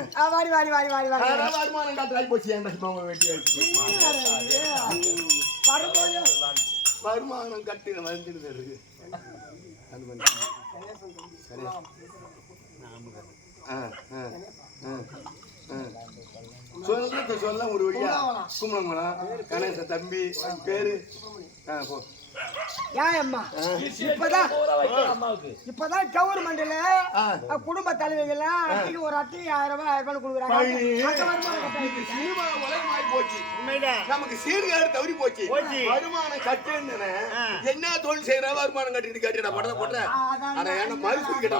என்ன வாடி வாடி வாடி வாடி வாடி வருமானம் காட்டாய் போச்சு என் வெட்டி வருமானம் கட்டி வந்துட்டு இருக்கு சொல்ல ஒரு வழியா கும்பலங்குளம் கணேச தம்பி பேரு போ இப்பதான் கவர்மெண்ட்ல குடும்ப தலைவிகள் அன்னைக்கு ஒரு அட்டை 1000 ரூபாய் கொடுக்குறாங்க. நமக்கு சீர்காடு தவறி போச்சு. வருமானம் கட்டுன்னு என்ன தொழில் செய்யற வருமானம் கட்டிட்டு கேட்டா படத்தை போட்டேன் மறுசூர் கிட்ட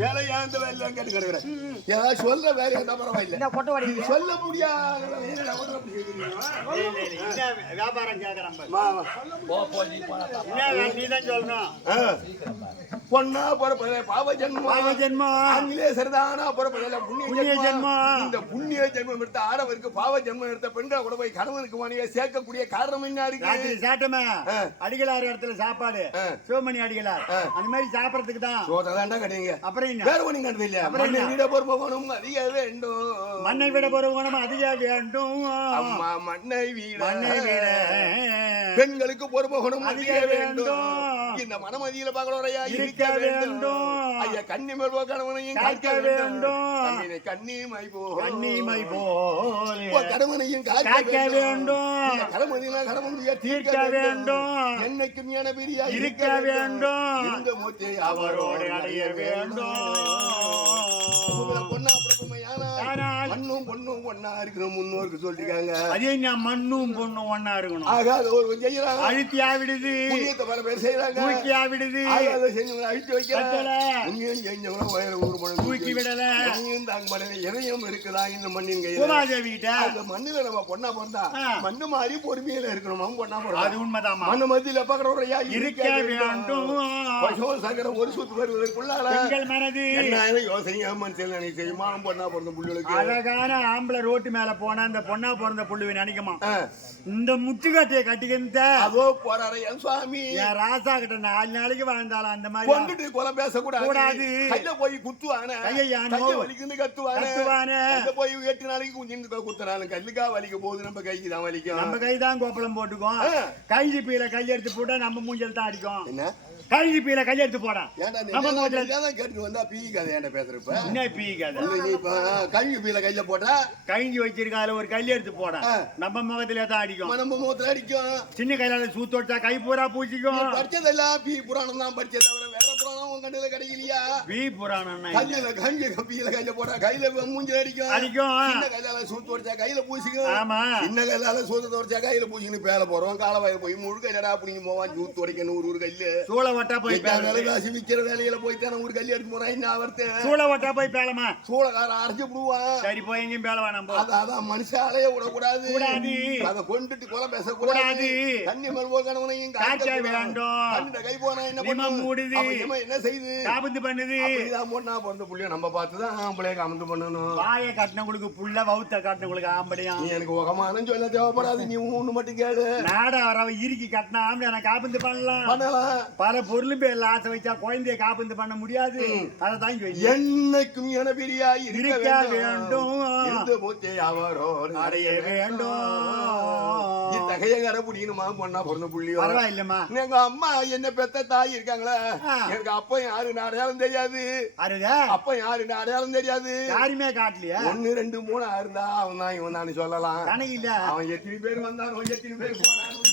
வேலை ஏந்த வேலை கேட்டு கிடக்குறேன். ஏதாவது சொல்ற வேலை இருந்தா பரவாயில்ல, சொல்ல முடியாத வியாபாரம் பொண்ணா பிறப்பதில்லை பாவ ஜென்மம் ஆங்கிலேயர்தானா பிறப்பதில்லை புண்ணிய ஜென்மம். இந்த புண்ணிய ஜென்மம் எடுத்த ஆடவருக்கு பாவ ஜென்மம் எடுத்த பெண்களை கூட போய் கணவனுக்கு மனைவியை சேர்க்கக்கூடிய காரணம் என்ன இருக்கு? சாட்டமே அடிகளார் இடத்துல சாப்பாடு சிவமணி அடிகளார் அந்த மாதிரி சாப்பிடறதுக்கு தான் சோதாண்டா கிடைங்க. அப்புறம் வேற ஒண்ணு கண்டது இல்லையா? மண்ணை விட பொறுப்பவனும் அதிக வேண்டும், மண்ணை விட பொறுப்பவனும் அதிக வேண்டும். அம்மா மண்ணை விட பெண்களுக்கு பொறுப்பவனும் அதிக வேண்டும். இந்த மனமதியில பாக்கலோரையா இருக்க வேண்டும். ஐயா கண்ணி மேல் கணவனையும் காக்க வேண்டும். கண்ணிமை போல் கடவனையும் காக்க வேண்டும். கடமதினா கடமதியா தீர்க்க வேண்டும். என்னைக்கும் என பிரியா இருக்க வேண்டும். இந்த மூச்சை அவரோடு அடைய வேண்டும். பொண்ணா மண்ணும் பொண்ணும் ஒன்னா இருக்கணும் முன்னோருக்கு சொல்லிருக்காங்க. அதே மண்ணும் பொண்ணும் ஒன்னா இருக்கணும். ஆகாத ஒரு செய்யறாங்க, அழுத்தியா விடுது, பல பேர் செய்யறாங்க, தூக்கியா விடுது, அழித்து வைக்கல, தூக்கி விடல, இறையும் இருக்குதா இந்த மண்ணின் கையில. அந்த மண்ணில நம்ம பொண்ணா பிறந்தா மண்ணு மாதிரி பொறுமையில இருக்கணும். பொண்ணா பிறந்தா அது உண்மைதான். மண்ணு மத்தியில பாக்குறோரையா இருக்க வேண்டும். சங்கரம் ஒரு சுத்து வருவதற்குள்ளால மனது யோசனை மனுஷன் நினைச்சுமா பொண்ணா பிறந்த புள்ளுகளுக்கு அழகான ஆம்பளை ரோட்டு மேல போனா அந்த பொண்ணா பிறந்த புள்ளுவை நினைக்குமா இந்த முட்டுக்கட்டையை கட்டிக்கிட்ட அதோ போறாரு என் சுவாமி என் ராசா கிட்ட 4 நாளைக்கு வாழ்ந்தாலும் அந்த மாதிரி கொண்டுட்டு கொலை பேசக்கூடாது. கையில போய் குத்துவானே, வலிக்குன்னு கத்துவானே, போய் 8 நாளைக்கு குஞ்சின்னு குத்துறாலும் கல்லுக்கா வலிக்க போகுது. நம்ம கைக்கு தான் வலிக்கும், நம்ம கை தான் கோப்பலம் போட்டுக்கும். கைஜி பீல கையை எடுத்து போட்டா நம்ம மூஞ்சல் தான் அடிக்கும். என்ன கைஜி பீல கையை எடுத்து போடா கேட்டு வந்தா பீக்காத என்ன பேசுறப்ப என்ன பீக்காத கல்வி பீல கையில போட்டா கைஞ்சி வச்சிருக்கால ஒரு கல் எடுத்து போட நம்ம முகத்திலே தான் அடிக்கும். நம்ம முகத்துல அடிக்கும். சின்ன கையில சூத்தோட்டா கை பூரா பூச்சிக்கும். படிச்சதெல்லாம் பீ புராணம் தான் படிச்சது, தவிர வேற புராணம் உங்க கண்ணுல கிடைக்கலையா? பீ புராணம் கையில பீல கையில போட்டா கையில மூஞ்சி அடிக்கும். சின்ன கையில சூத்து வச்சா கையில பூசிக்கும். ஆமா, சின்ன கையில சூத்து வச்சா கையில பூசிக்கணும். பேல போறோம் காலவாய போய் முழுக்க ஜடா புடிங்க போவான் சூத்து உடைக்கணும். ஒரு கல்லு சூளை வட்டா போய் விலைவாசி விக்கிற வேலையில போய்த்தான ஒரு கல்லு எடுத்து போறான். என்ன அவர்த்து சூளை வட்டா போய் பேலமா சூளக்காரன் அரைச்சு விடுவான். சரி போய் எங்கேயும் பேலவா நம்ம அதான் மனுஷாலையே விடக்கூடாது. அதை கொண்டுட்டு கொலை பேசக்கூடாது. தண்ணி மருவ கணவனையும் காக்க வேண்டும். கை போனா என்ன மூடுது, என்ன செய்யுது, காபந்து பண்ணுது. பொண்ணா பிறந்த புள்ளிய நம்ம பார்த்துதான் ஆம்பளைய காமந்து பண்ணணும். வாய கட்டினவங்களுக்கு புள்ள வவுத்த கட்டினவங்களுக்கு ஆம்பளையா. நீ எனக்கு உகமானு சொல்ல தேவைப்படாது, நீ ஒண்ணு மட்டும் கேளு. நாடா வரவ இறுக்கி கட்டினா ஆம்பளை நான் காபந்து பண்ணலாம். பல பொருளும் பேர்ல ஆசை வச்சா குழந்தைய காபந்து பண்ண முடியாது. அதை தாங்கி என்னைக்கும் என பிரியா இருக்க வேண்டும். அவரோடு அடைய வேண்டும். தகையகார புடிக்கணுமா பொண்ணா பிறந்த புள்ளியோ பரவாயில்லம்மா. எங்க அம்மா என்ன பெத்த தாய் இருக்காங்களா, எனக்கு அப்ப யாரு அடையாளம் தெரியாது. அப்ப யாரு அடையாளம் தெரியாது. யாருமே காட்டலையா? 1 2 3 இருந்தா அவன் தான் இவன் தான் சொல்லலாம். அவன் எத்தனை பேர் வந்தானோ எத்தனை பேர் போனாலும்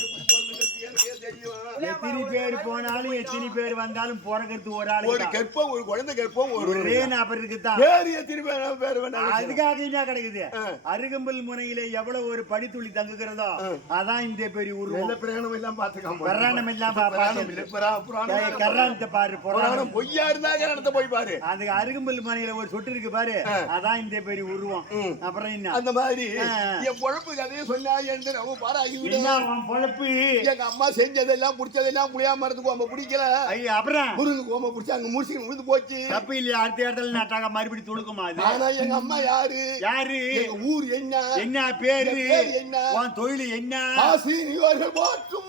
எத்தனை பேர் போனாலும் எத்தனை பேர் வந்தாலும் பிறக்கிறது ஒரு ஆளு. ஒரு கற்பம், ஒரு குழந்தை கற்பம், ஒரு நபர் இருக்குதான். எத்தனை பேர் வேண்டாம். அதுக்காக என்ன கிடைக்குது? அருகம்புல் முனையில எவ்வளவு ஒரு படித்துளி தங்குகிறதோ அதான் இந்த பெரிய உருவம். பிரயாணம் எல்லாம் பாத்துக்காம பிரயாணம் எல்லாம் கர்ணத்தை பாரு. புராணம் பொய்யா இருந்தா கர்ணத்தை போய் பாரு. அதுக்கு அருகம்புல் முனையில ஒரு சொட்டு இருக்கு பாரு, அதான் இந்த பெரிய உருவம். அப்புறம் என்ன அந்த மாதிரி என் பொழப்பு கதையை சொன்னா என்று நம்ம பாராகி பொழப்பு. எங்க அம்மா செஞ்சதெல்லாம் புடிச்சதெல்லாம் புளியா மரத்துக்கு கோம்ப பிடிக்கல. அப்புறம் முருங்கு கோம்ப பிடிச்சா அங்க முடிச்சு விழுந்து போச்சு. தப்பு இல்லையா? அடுத்த இடத்துல நட்டாங்க மறுபடி துளுக்குமா? ஆனா எங்க அம்மா யாரு எங்க ஊர் என்ன பேரு என்ன தொழில் என்ன ஆசீர்வாதங்கள் போற்றும்.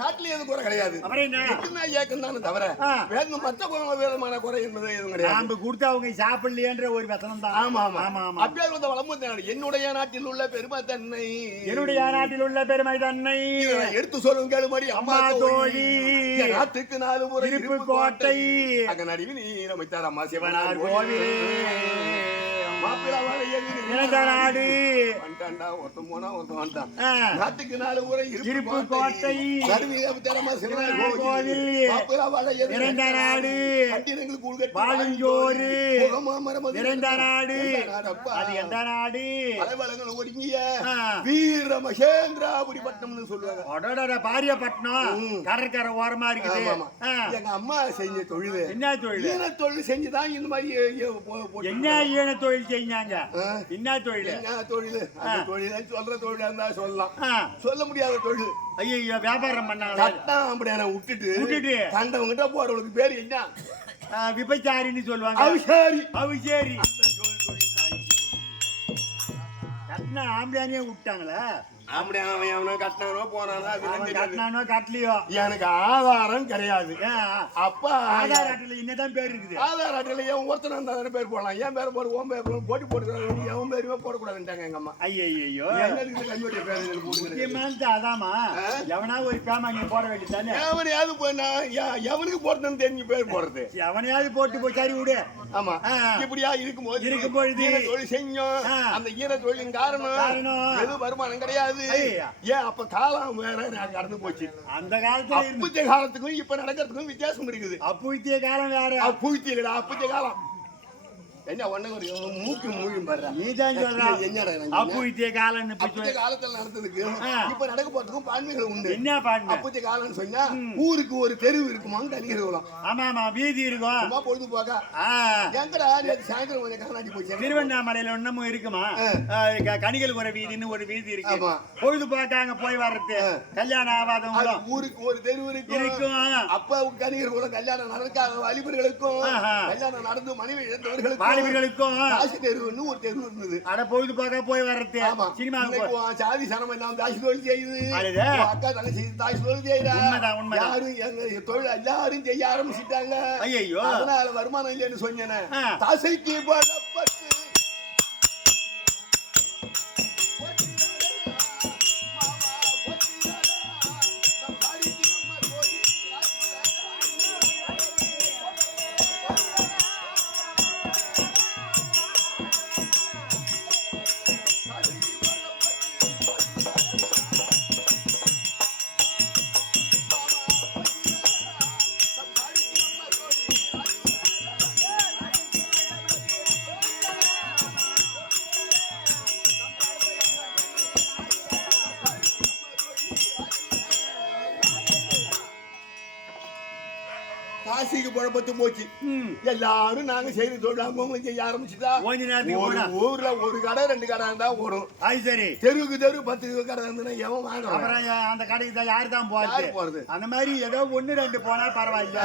நாட்டுல எதுவும் குறை கிடையாது. அப்புறம் என்ன? இதுக்குன்னா ஏக்கம் தானே தவிர வேறு மற்ற விதமான குறை என்பது எதுவும் கிடையாது. நாம கொடுத்து அவங்க சாப்பிடலையேன்ற ஒரு வசனம் தான். ஆமா ஆமா ஆமா ஆமா. அப்படியே வந்த வளமும் என்னுடைய நாட்டில் உள்ள பெருமை தன்னை, என்னுடைய நாட்டில் உள்ள பெருமை தன்னை எடுத்து சொல்லும் கேளுமடி அம்மா தோழி. நாட்டுக்கு 4 முறை இருப்பு கோட்டை அங்க நடுவில் நீ அமைத்தார் அம்மா சிவனார் கோவிலே நாடு ஒருத்தன் போனா ஒருத்தன் வந்துட்டான். நாட்டுக்கு 4 முறை இருப்பு கோட்டை ஒடுங்கிய வீர மகேந்திராபுரி பட்டணம்னு சொல்லுவாங்க. பாரியப்பட்டினம் கடற்கரை ஓரமா இருக்குது. எங்க அம்மா செஞ்ச தொழில் என்ன தொழில்? ஈன தொழில் செஞ்சுதான் இந்த மாதிரி என்ன ஈன தொழில் செஞ்சாங்க? என்ன தொழில்? என்ன தொழில்? அந்த தொழில சொல்ற தொழிலா இருந்தா சொல்லலாம், சொல்ல முடியாத தொழில். ஐயோ வியாபாரம் பண்ணாங்க அப்படியே விட்டுட்டு கண்டவங்கிட்ட போறவங்களுக்கு பேரு என்ன? விபச்சாரின்னு சொல்லுவாங்க. அவிசாரி. அவிசாரி கட்டின ஆம்பளையானே விட்டாங்களா? அப்படி அவன் கட்டினானோ போனானோ கட்டினானோ கட்டலையோ எனக்கு ஆதாரம் கிடையாது. அப்பா ஆதார் அட்டையில என்னதான் பேர் இருக்குது? ஆதார் அட்டையில என் ஒருத்தர் இருந்தா பேர் போடலாம், என் பேர் போடு உன் பேர் போட்டி போட்டு எவன் பேருமே போடக்கூடாதுட்டாங்க எங்க அம்மா. ஐயோ கல்வெட்டு பேர் அதாமா எவனா ஒரு பேமா நீங்க போட வேண்டியதானே? எவனையாவது போனா எவனுக்கு போடுறதுன்னு தெரிஞ்சு பேர் போடுறது. எவனையாவது போட்டு போய் சரி விடு. ஆமா இப்படியா இருக்கும்போது தொழில் செஞ்சோம். அந்த ஈர தொழிலின் காரணம் எது வருமானம் கிடையாது. ஏன் அப்ப காலம் வேற கடந்து போச்சு. அந்த காலத்துல அப்பத்திய காலத்துக்கும் இப்ப நடக்கிறதுக்கும் வித்தியாசம் இருக்குது. அப்பத்திய காலம் வேற. அப்பத்திய காலம் என்ன ஒண்ணு மூக்கு மூழ்கும் பாரு. நீதான் சொல்ற என்னடா அப்பத்திய காலம். அப்பத்திய காலத்துல நடந்ததுக்கு இப்ப நடக்க போறதுக்கும் பான்மைகள் உண்டு. என்ன பான்மை? அப்பத்திய காலம்னு சொன்னா ஊருக்கு ஒரு தெருவு இருக்குமான்னு தனிக்கிறோம். ஆமா ஆமா வீதி இருக்கும். சும்மா பொழுது போக எங்கடா சாயந்தரம் கொஞ்சம் காணாட்டி போச்சு. திருவண்ணாமலையில ஒண்ணும் இருக்குமா? கணிகள் ஒரு வீதின்னு ஒரு வீதி இருக்கு. பொழுது பார்க்காங்க போய் வர்றது. கல்யாணம் ஆகாதவங்க ஊருக்கு ஒரு தெருவு இருக்கும். அப்ப கணிகள் கல்யாணம் நடக்காத வாலிபர்களுக்கும் கல்யாணம் நடந்து மனைவி இழந்தவர்களுக்கும் காசி தெருவுன்னு ஒரு தெருவு இருந்தது. அட பொழுது பார்க்க போய் வர்றது. சினிமாவுக்கு சாதி சனம் எல்லாம் தாசி தொழில் செய்யுது. அக்கா தலை செய்து தாசி தொழில் செய்யறா. யாரும் எங்க தொழில் எல்லாரும் செய்ய ஆரம்பிச்சுட்டாங்க. ஐயோ அதனால வருமானம் இல்லைன்னு சொன்னேன். தாசைக்கு பழப்பட்டு காசிக்கு குழப்பத்து போச்சு. எல்லாரும் நாங்க செய்து தொழிலாங்க செய்ய ஆரம்பிச்சுட்டா ஊர்ல ஒரு கடை 2 கடை இருந்தா ஓடும். அது சரி தெருவுக்கு தெரு 10 கடை இருந்தா எவன் வாங்குறான்? அந்த கடைக்கு தான் யாரு தான் போறது? அந்த மாதிரி ஏதோ 1 2 போனா பரவாயில்ல.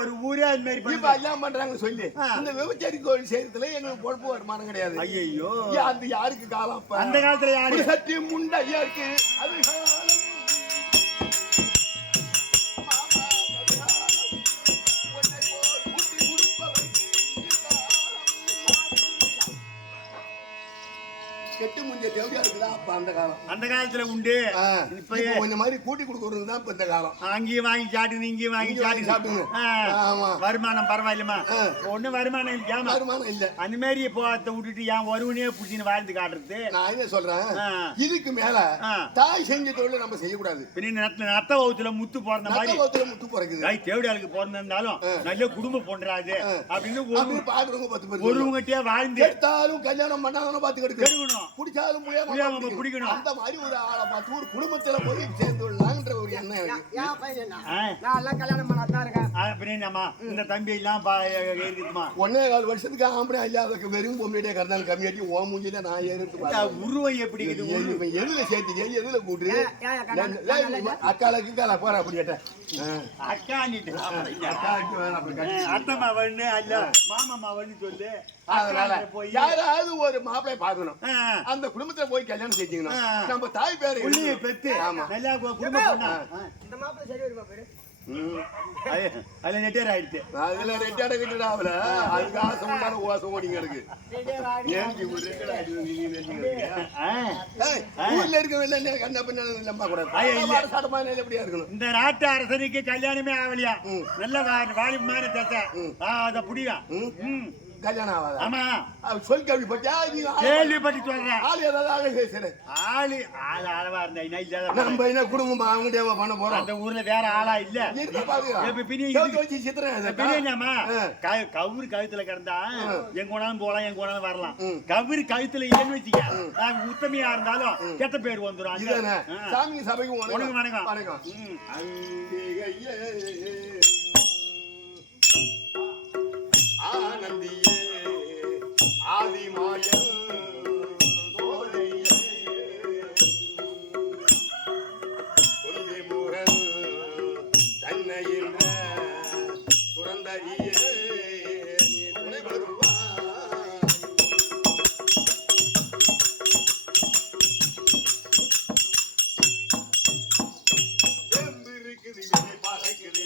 ஒரு ஊரே அந்த மாதிரி இப்ப எல்லாம் பண்றாங்க சொல்லி இந்த விவசாய தொழில் செய்யறதுல எங்களுக்கு பொழப்பு வருமானம் கிடையாது. ஐயோ அது யாருக்கு காலம்? அந்த காலத்துல யாரு சத்தியம் முண்டையா இருக்கு. அது கெட்டு முஞ்ச தேவையா இருக்குதா? அப்ப அந்த காலத்துல உண்டு. இப்ப கொஞ்ச மாதிரி கூட்டி கொடுக்கறது தான் இப்ப இந்த காலம். அங்கேயும் வாங்கி சாப்பிட்டு இங்கேயும் வாங்கி சாப்பிட்டு வருமானம் பரவாயில்லமா? ஒண்ணு வருமானம் இல்ல. வருமானம் இல்ல. அந்த மாதிரி போத்த விட்டுட்டு ஏன் வருவனே புடிச்சின்னு வாழ்ந்து காட்டுறது. நான் என்ன சொல்றேன், இதுக்கு மேல தாய் செஞ்ச தொழில நம்ம செய்யக்கூடாது. நத்த வகுத்துல முத்து போற மாதிரி முத்து போறது தேவடியாளுக்கு பிறந்திருந்தாலும் நல்ல குடும்பம் போன்றாது அப்படின்னு பாக்குறவங்க 10 பேர் ஒருவங்கிட்டே வாழ்ந்து எடுத்தாலும் கல்யாணம் பண்ணாலும் பாத்து கெடுக்கணும். குடிச்சாலும் குடிக்கணும். அந்த மாதிரி ஒரு ஆளை பார்த்து ஒரு குடும்பத்துல போய் சேர்ந்துடலாம்ன்ற ஒரு எண்ணம் எனக்கு. கல்யாணம் பண்ணாதான் இருக்கேன். அப்படின்னாமா இந்த தம்பி எல்லாம் இருக்குமா? 1.25 வருஷத்துக்கு ஆம்பளை இல்லாத வெறும் பொம்மையிட்டே கறந்தாலும் கம்மியாட்டி ஓ மூஞ்சில நான் ஏறிட்டு உருவம் எப்படி எதுல சேர்த்து எதுல கூட்டு அக்காளுக்கு கால போற அப்படி கேட்டேன். அக்கான்ட்டு அத்தம்மா வண்ணு அல்ல மாமா வண்ணு சொல்லு. அதனால யாராவது ஒரு மாப்பிளை பார்க்கணும், அந்த குடும்பத்துல போய் கல்யாணம் செஞ்சுக்கணும். நம்ம தாய் பேரு பெத்து நல்லா குடும்பம் இந்த மாப்பிள்ளை சரி வருமா பேரு அதுல நெட்டியார் ஆயிடுச்சு. அதுல ரெட்டாட கிட்டடா அவள அதுக்கு ஆசை உண்டான ஓசை ஓடிங்க இருக்கு. ஏன்டி ஒரு ரெட்டாட ஆயிடுது நீ நினைக்கிறீங்க? ஊர்ல இருக்கவங்க கண்ண பண்ண நம்ப கூடாது. சடமான எப்படியா இருக்கணும்? இந்த நாட்டு அரசனுக்கு கல்யாணமே ஆகலையா? நல்ல வாலிபமான தசை. அத புடியா? கல்யாணம் ஆகாத. ஆமா. சொல் கேள்விப்பட்டியா? கேள்விப்பட்டு சொல்றேன். ஆளு ஏதாவது ஆளு பேசுறேன். ஆளு அளவா இருந்தா நம்ம என்ன குடும்பம் அவங்ககிட்ட பண்ண போறோம். அந்த ஊர்ல வேற ஆளா இல்ல. பிரியாணியாமா கவுரு கழுத்துல கிடந்தா எங்க வேணாலும் போலாம், எங்க வேணாலும் வரலாம். கவுரு கழுத்துல இல்லைன்னு வச்சுக்க, நாங்க உத்தமையா இருந்தாலும் கெட்ட பேர் வந்துடும். சாமி சபைக்கு வணக்கம் வணக்கம் வணக்கம். ஆனந்தியே ஆதிமாயன் சோலையே குந்திமுகன் தன்னையின்ற துறந்தறியே நீ துணை வருவாய். எம்பிருக்குது வினை பறக்குது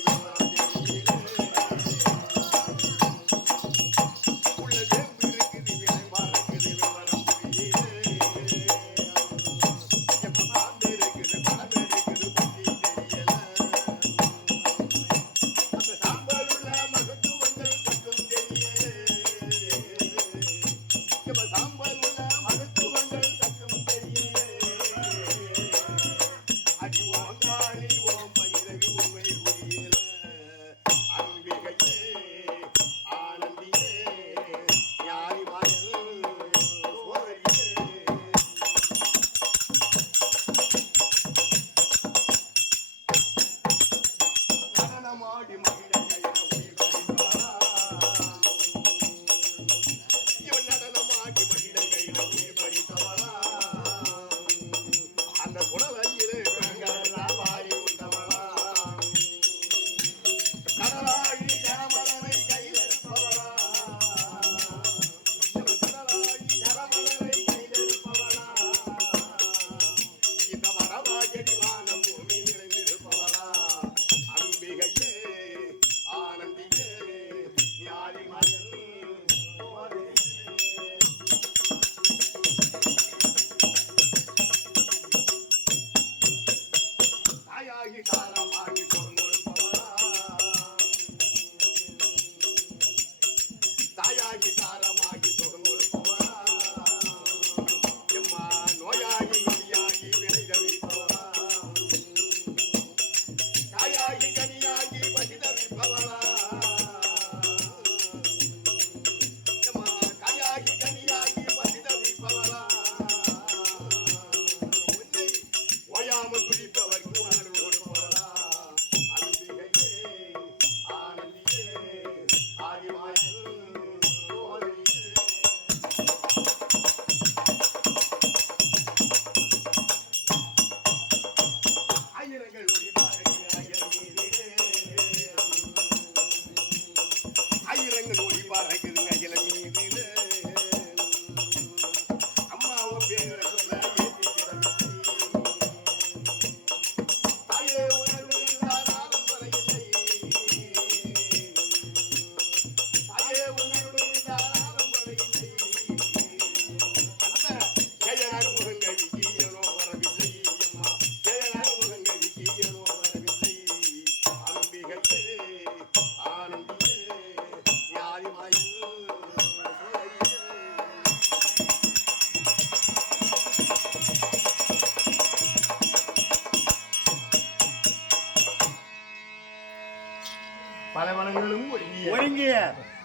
பலவனங்களும் ஒருங்கிய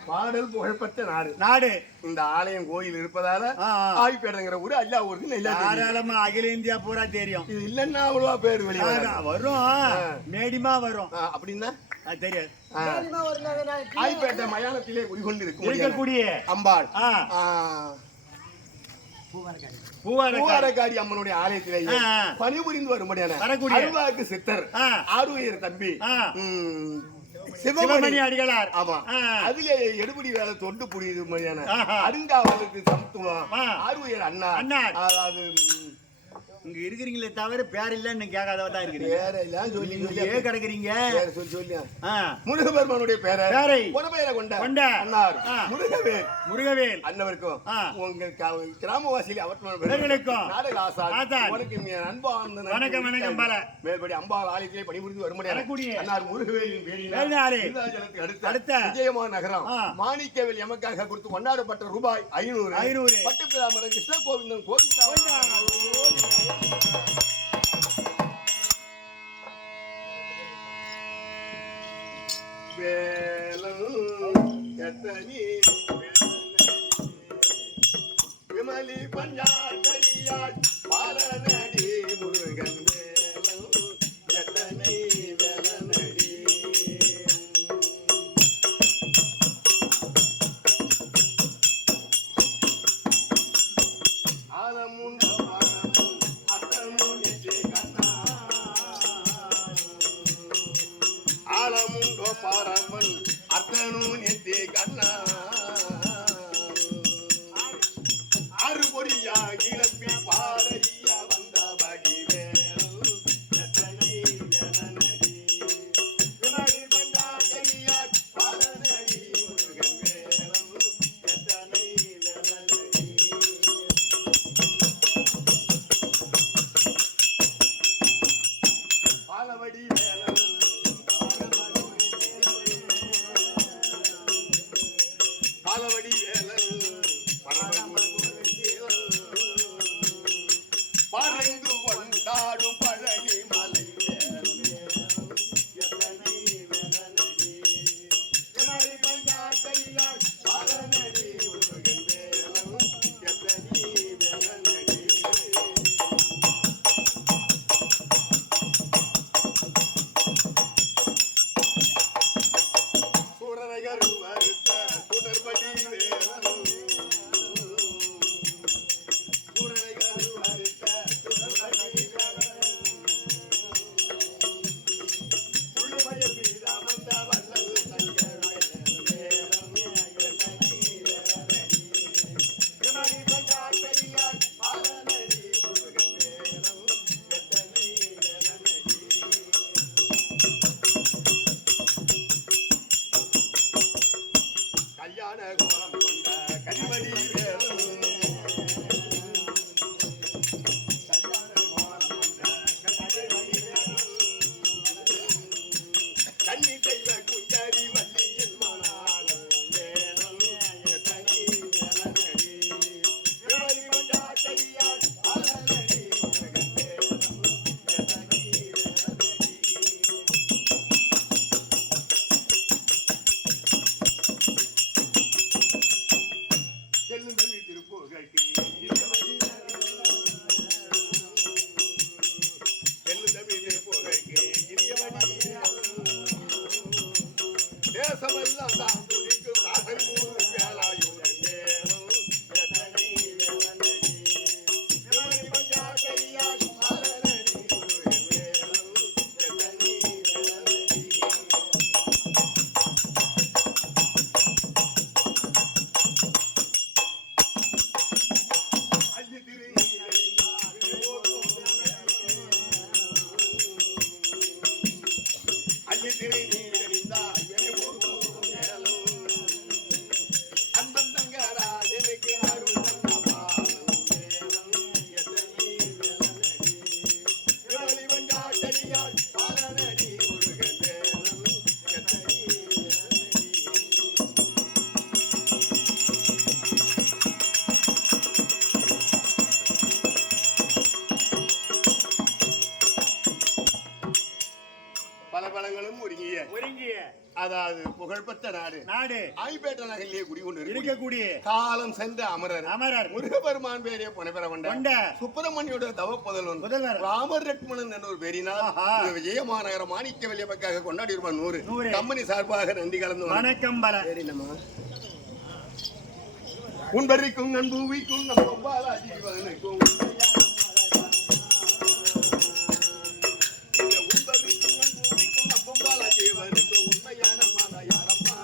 பாடல் புகழ்பெற்ற நாடு. இந்த ஆலயம் கோயில் இருப்பதால ஆய்பேடங்கிற ஊரு எல்லா ஊருக்கு தாராளமா அகில இந்தியா பூரா தெரியும். இது இல்லன்னா அவ்வளவா பேர் வெளியே வரும், மேடிமா வரும். அப்படின்னா தெரியாது. ஆய்பேட்டை மயானத்திலே குடிகொண்டு இருக்கக்கூடிய அம்பாள் பூவாரக்காரி அம்மனுடைய ஆலயத்திலேயே பணிபுரிந்து வரும்படியான அருள்வாக்கு சித்தர் ஆறுயிர் தம்பி சிவமணி அடிகளார். ஆமா, அதிலே எடுபடி வேலை தொண்டு புரியுது மாதிரியான அருங்காவலுக்கு சமத்துவம் ஆறுயிர் அண்ணா, அதாவது இங்க இருக்கிறீங்களே தவிர பேர் இல்லன்னு கேட்காதவ தான் இருக்கிறீங்க. வேற எல்லாம் சொல்லி ஏன் கிடைக்கிறீங்க? பேரை சொல்லி ஆ. முருகபெருமானுடைய பேரை புனபெயரை கொண்ட அன்னார் முருகவேல் அன்னவருக்கும் உங்கள் கிராமவாசியில் அவர்களுக்கும் நாடக ஆசான் உனக்கு அன்பார்ந்த வணக்கம் வணக்கம் பல மேல்படி அம்பாள் ஆலயத்திலே பணிபுரிந்து வரும்படி அன்னார் முருகவேலின் பேரில் அடுத்த விஜயமான நகரம் மாணிக்கவேல் எமக்காக கொடுத்து கொண்டாடப்பட்ட ரூபாய் 500 பட்டுப்பிராமரன் கிருஷ்ண கோவிந்தன் கோவிந்தா விமலி பஞ்சார் கரியாள் பாலநடி முருகன் வேலம் எத்தனை வேலநடி ஆலமுண்ட பாலமும் அத்தமும் எச்சே கண்ணா ஆலமுண்டோ பாரமன் அத்தனும் நெத்தே கண்ணா ஆறு பொடியா கிளப்பி பாரடியா வந்தபடி வேலும் எத்தனை ஜனநடி விமலி பஞ்சாரியா பாலநடி முருகன் வேலும் எத்தனை வேலநடி பாலவடி வேலம் பாலவடி வேலல் பறந்து கொண்டாடும் பழனி மலை எத்தனை வேலநடி விமலி பஞ்சாரியாள் பாலநடி முருகன் வேலம் எத்தனை வேலநடி சூரநகர் வருத்த சுடர்படி வேலன் சூரநகர் வருத்த சுடர்படி வேலன் புள்ளிமய பீடா வந்த வல்லல் தங்கள் வேலம் எத்தனை வேலநடி விமலி பஞ்சாரியாள் பாலநடி முருகன் வேலம் எத்தனை வேலநடி கல்யாண கோலம் கொண்ட கனிமணி வேலும் கல்யாண கோலம் கொண்ட கனிமணி வேலும் கன்னி தெய்வ குஞ்சரி வள்ளியின் மணாளன் வேலும் எத்தனை வேலநடி விமலி பஞ்சாரியாள் பாலநடி முருகன் வேலம் எத்தனை வேலநடி செல்லுந்தமி திருப்புகழ்க்கு செல்லுந்தமி திருப்புகழ்க்கு இனியவடி தேசமெல்லாம் தான் துடிக்கும் நாகர் மூறு வேலாயுடன் வேலும் எத்தனை வேலநடி விமலி பஞ்சாரியாள் பாலநடி முருகன் வேலும் எத்தனை வேலநடி பலபலங்களும் ஒருங்கிய அதாவது புகழ்பெற்ற நாடு ஆய்பேட்ட நகரிலே குடிகொண்டு இருக்கக்கூடிய காலம் சென்ற அமரர் முருகபெருமான் பேரே புனபெற கொண்ட சுப்பிரமணியோட தவ புதல்வன் ராமர் லட்சுமணன் என்ற ஒரு பேரினால் விஜயமாநகர மாணிக்கவேல் எமக்காக கொண்டாடி இருப்பான் 100 கம்பெனி சார்பாக நன்றி கலந்து வணக்கம் பல உன்பரிக்கும் நன்பூவிக்கும் நம் பாலாஜீவனுக்கும் உண்மையான மாலையாரம்மா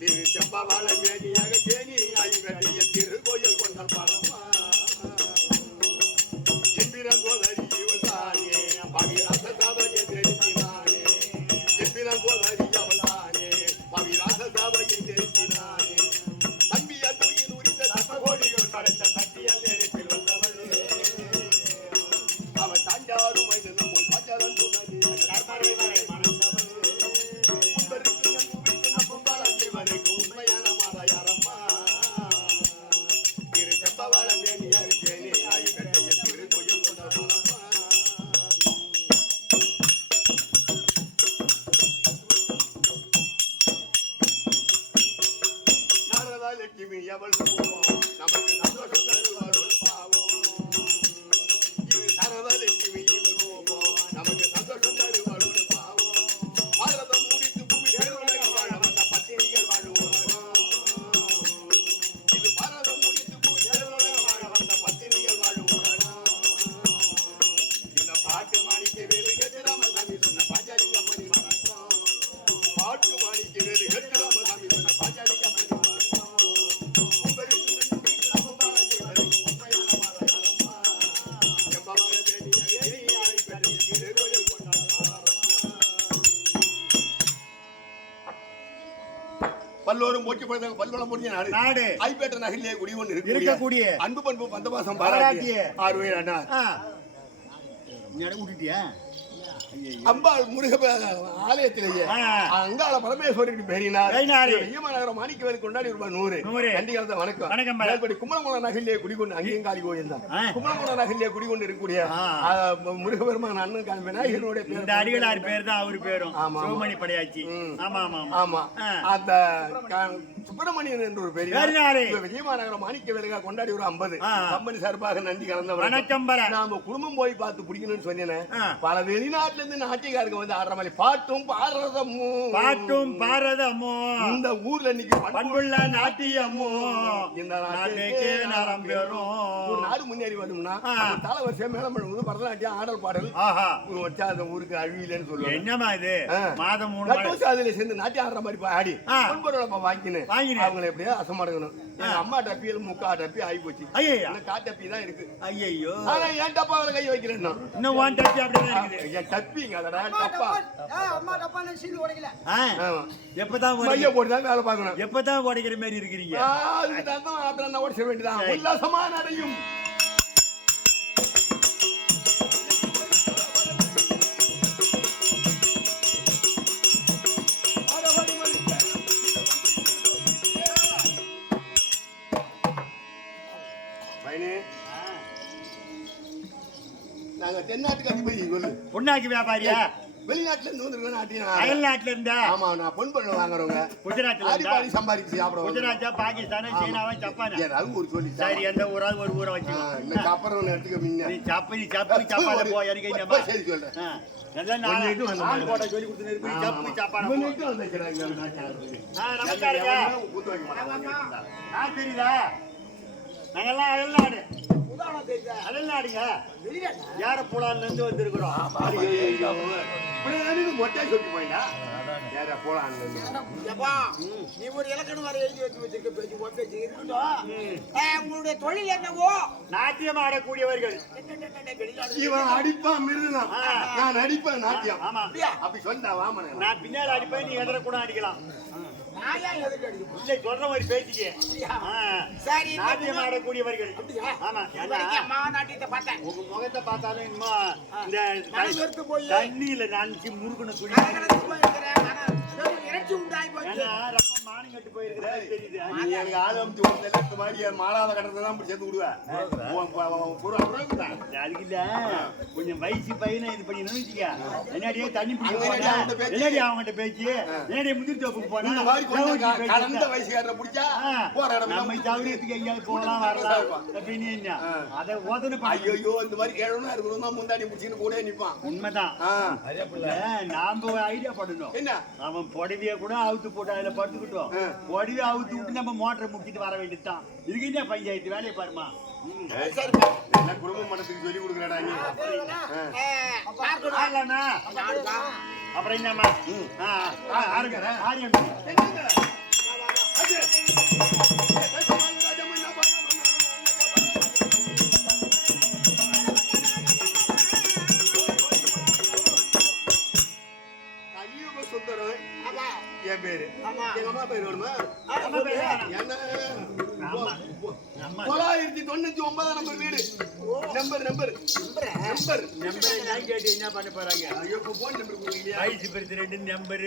திரு செம்பவாள மேனியாக தேனி ஆய்கட்டிய திருக்கோயில் கொண்டால் பாரம்மா எவள் ரூபம் நமக்கு சந்தோஷம் தருவாள் பாவம் இது சரவலட்சுமி இவள் ரூபம் நமக்கு சந்தோஷம் தருவாள் பாவம் பாரதம் முடித்து பூமி பேருலக வாழ வந்த பத்தினிகள் வாழுவோம் இது பாரதம் முடித்து பூமி பேருலக வாழ வந்த பத்தினிகள் வாழுவோம் இந்த பாட்டு மாணிக்க வேறு கெட்டிராம சாமி சொன்ன பாஜாலிங்க மணி மறக்கும் பாட்டு மாணிக்க வேறு கெட்டிராம சாமி சொன்ன பாஜாலிங்க மணி பல்லோரும் போட்டி படுத்தாங்க பல்வளம் முடிஞ்ச நாடு ஐப்பேட்ட நகரிலே குடிவொன்று இருக்கக்கூடிய அன்பு பண்பு பந்தபாசம் பாராட்டிய ஆறுவேர் அண்ணா விட்டுட்டியா அம்பாள் முருக ஆலயத்திலேயே அங்காள பரமேஸ்வரிக்கு பேரினார் ஈமநகரம் மாணிக்கவேல் கொண்டாடி ரூபாய் 100 நன்றி கலந்த வணக்கம் மேல்படி கும்பலங்குளம் நகரிலே குடிகொண்டு அங்கேயும் காலி கோயில் தான் கும்பலங்குளம் நகரிலே குடிகொண்டு இருக்கக்கூடிய முருகபெருமான் அண்ணன் விநாயகனுடைய பேர் அடிகளார் பேர் தான் அவரு பேரும் சிவமணி படையாச்சி ஆமா அந்த சுப்பிரமணியன் என்ற ஒரு பெரிய விஜயமாநகரம் மாணிக்கவேலுக்காக கொண்டாடி ஒரு 50 கம்பெனி சார்பாக நன்றி கலந்த வணக்கம் நாம குடும்பம் போய் பார்த்து பிடிக்கணும்னு சொன்னேன் பல வெளிநாட்டுல இருந்து நாட்டியக்காரங்க வந்து ஆடுற மாதிரி பாட்டும் பாரதமும் இந்த ஊர்ல இன்னைக்கு பண்புள்ள நாட்டியமும் இந்த நாட்டுக்கே நரம் பெறும் ஒரு நாடு முன்னேறி வரும்னா தலைவரிசையா மேலம் பண்ணும்போது பரதநாட்டியம் ஆடல் பாடல் வச்சா அந்த ஊருக்கு அழிவில்லைன்னு சொல்லுவாங்க என்னமா இது மாதம் 3 அதுல சேர்ந்து நாட்டியம் ஆடுற மாதிரி ஆடி பொன்பொருளை வாங்கினேன் அவங்களை எப்படியா அசமாடுக்கணும் என் அம்மா டப்பியில் முக்கா டப்பி ஆகி போச்சு காட்டப்பி தான் இருக்கு ஐயோ என் டப்பாவில கை வைக்கிறேன் இன்னும் ஒன் டப்பி அப்படியே இருக்குது டப்பிங்க அதடா டப்பா அம்மா டப்பா சீல் உடைக்கல எப்பதான் மைய போட்டு தான் வேலை பார்க்கணும் எப்பதான் உடைக்கிற மாதிரி இருக்கிறீங்க அதுக்கு தான் அப்படின்னா உடைச்ச வேண்டியதான் உல்லாசமா நடையும் நாங்க தென்னாட்டுக்கு அதிபதி சொல்லு பொன்னாக்கு வியாபாரியா வெளிநாட்டுல இருந்து வந்திருக்கோம் அயல் நாட்டுல இருந்தா ஆமா நான் பொன் பண்ண வாங்குறவங்க குஜராத்ல ஆடிப்பாடி சம்பாதிச்சு சாப்பிடுவோம் குஜராத்தா பாகிஸ்தான் சீனாவா ஜப்பான் ஏதாவது ஒரு சொல்லி சரி எந்த ஊராவது ஒரு ஊரை வச்சு இந்த சாப்பிடுறவங்க எடுத்துக்க முன்ன நீ சாப்பாடு போ எனக்கு என்னமா சரி சொல்றேன் எல்லாம் நான் போட சொல்லி கொடுத்து நிறுத்தி சாப்பாடு நமஸ்காரங்க தெரியுதா நாங்கெல்லாம் அயல் நாடு அயல் நாடுங்க யார போலான்னு இருந்து வந்திருக்கிறோம் மொட்டை சொல்லி போயிட்டா யார போலான்னு நீ ஒரு இலக்கணம் வரை எழுதி வச்சு வச்சிருக்க பேச்சு பேச்சு இருக்கட்டும் உங்களுடைய தொழில் என்னவோ நாட்டியம் ஆடக்கூடியவர்கள் இவன் அடிப்பான் மிருதுதான் நான் அடிப்பேன் நாட்டியம் ஆமா அப்படி சொல்லிட்டா வாமன நான் பின்னாடி அடிப்பேன் நீ எதிர கூட அடிக்கலாம் இல்லை சொல்ற மாதிரி பேசிக்க சரி நாட்டியம் ஆடக்கூடியவர்கள் ஆமா நாட்டியத்தை பார்த்தேன் உங்க முகத்தை பார்த்தாலும் இன்னும் இந்த தண்ணியில நினைச்சு முருகனை குடி மானம் கட்டு போயிருக்கிறது தெரியுது எனக்கு ஆளும் மாலாத கட்டத்தை தான் சேர்த்து விடுவேன் அதுக்கு இல்ல கொஞ்சம் வயசு பையனை இது பண்ணி நினைச்சிக்க என்னடியே தண்ணி பிடிக்க என்னடி அவங்ககிட்ட பேச்சு என்னடியே முதிர் தோப்புக்கு போனா கடந்த வயசுக்காரரை பிடிச்சா நம்ம சௌரியத்துக்கு எங்கேயாவது போகலாம் வரலாம் அப்படின்னு அதை ஓதனை ஐயோ இந்த மாதிரி கேழனா இருக்கணும் முந்தாடி முடிச்சுன்னு கூட நிப்பான் உண்மைதான் நாம ஐடியா பண்ணணும் என்ன அவன் புடவைய கூட அவுத்து போட்டு அதுல படுத்துக்கிட்டோம் புடவைய அவுத்து விட்டு நம்ம மோட்டரை முடிச்சிட்டு வர வேண்டியதுதான் இதுக்கு என்ன பஞ்சாயத்து வேலையை பாருமா குடும்ப மட்டத்துக்கு சொல்லி கொடுக்குறா நீ அப்புறம் என்னம்மா ஆரியம் என் பேரு எங்க அம்மா பேரு வேணுமா 999 நம்பர் வீடு நம்பர் கேட்டு என்ன பண்ண போறாங்க ஐயோ போன் நம்பர் நம்பர்